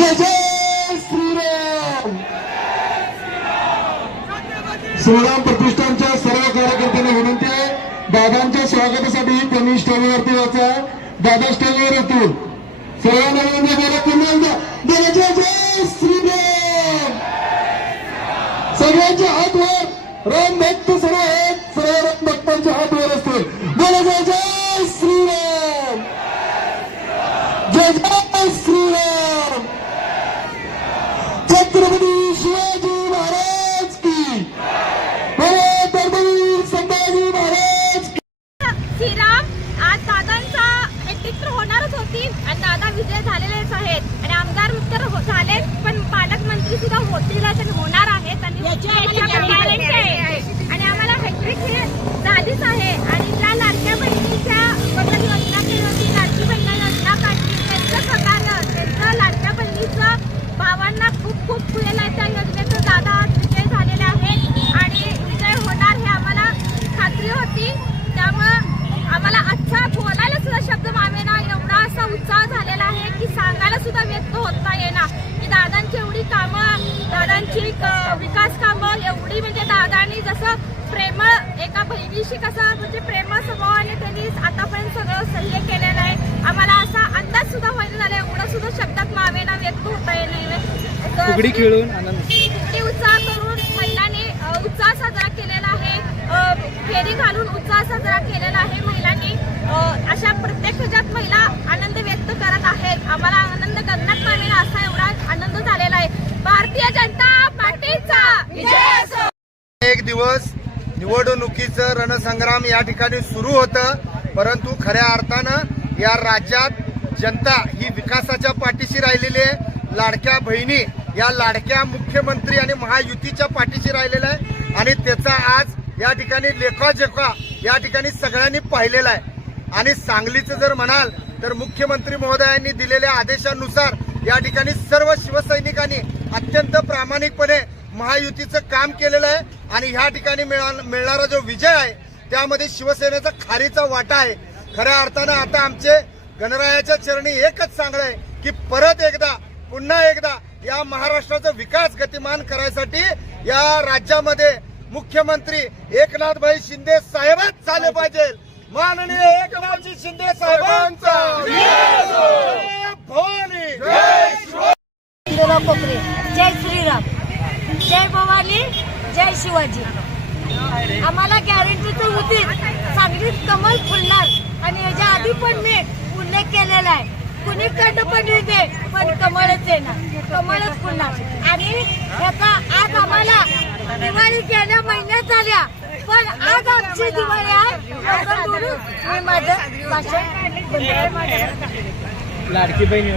जय जय श्री राम श्रीराम प्रतिष्ठान सर्व कार्यकर्त्यांना विनंती है दादांच्या स्वागतासाठी त्यांनी स्टेजवरती यायचं दादा स्टेजवर येतील. सर्वांना विनंती बोला जय राम भक्त सर्व सर्व राम भक्त हाथ वर बोला जय जय जय जय श्रीराम. विजय झालेलेच आहेत. आणि आमदार तर हो- झालेच पण पालकमंत्री सुद्धा होतीलच आणि होणार आहेत. आणि आम्हाला हॅट्रिक हे झालीच आहे आणि त्या लाडक्या बहिणीच्या बद्दल योजना केली होती लाडकी बहिणी योजना काढली त्यांचं स्वतःनं त्यांचं लाडक्या बहिणीचं भावांना खूप खूप फुलेल आहे त्या योजनेचं दादा आज विजय झालेले आहेत आणि विजय होणार हे आम्हाला खात्री होती त्यामुळं आम्हाला अच्छा बोलायला सुद्धा शब्द मामेना एवढा असा उत्साह झालेला आहे की सांगायला सुद्धा व्यक्त होता येणार की दादांची एवढी कामं दादांची क- विकास कामं एवढी दादांनी जसं प्रेमळ एका बहिणीशी कसं म्हणजे प्रेमळ स्वभावाने त्यांनी आतापर्यंत सगळं सह्य केलेलं आहे. आम्हाला असा अंदाज सुद्धा व्हायला झाला एवढा सुद्धा शब्दात मावेना व्यक्त होता येणार फुगडी खेळून किती उत्साह करून महिलांनी उत्साह साजरा केलेला आहे. फेरी घालून उत्साह साजरा केलेला आहे महिलांनी. अशा प्रत्येक ह्याच्यात महिला आनंद व्यक्त करत आहेत. आम्हाला आनंद गगनात मावेना असा एवढा आनंद झालेला आहे भारतीय जनता पार्टीचा विजय असो एक दिवस निवडणुकीचं रणसंग्राम या ठिकाणी सुरू होतं परंतु खऱ्या अर्थानं या राज्यात जनता ही विकासाच्या पाठीशी राहिलेली आहे. लाडक्या बहिणी या लाडक्या मुख्यमंत्री आणि महायुतीच्या पाठीशी राहिलेल्या आहे. आणि त्याचा आज या ठिकाणी लेखाजेखा या ठिकाणी सगळ्यांनी पाहिलेला आहे. आणि सांगलीचं जर म्हणाल तर मुख्यमंत्री महोदयांनी दिलेल्या आदेशानुसार या ठिकाणी सर्व शिवसैनिकांनी अत्यंत प्रामाणिकपणे महायुतीचं काम केलेलं आहे आणि ह्या ठिकाणी मिळा- मिळणारा जो विजय आहे त्यामध्ये शिवसेनेचा खारीचा वाटा आहे. खऱ्या अर्थानं आता आमचे गणरायाच्या चरणी एकच सांगणं आहे की परत एकदा पुन्हा एकदा या महाराष्ट्राचा विकास गतिमान करायसाठी या राज्यामध्ये मुख्यमंत्री एकनाथभाई शिंदे साहेबच झाले पाहिजे. माननीय एकनाथजी शिंदे साहेबांचा. जय श्रीराम. जय भवानी जय शिवाजी. आम्हाला गॅरंटी तर होती. सांगलीत कमल फुलणार. आणि याच्या आधी पण मी उल्लेख केलेला आहे. कुणी कुणीकडनं पण येते पण कमळच येणार. कमळच फुलणार. आणि ह्याचा आज आम्हाला दिवाळी गेल्या महिन्यात झाल्या. पण आज आमची दिवाळी आहे. मी माझं भाषण लाडकी बहीण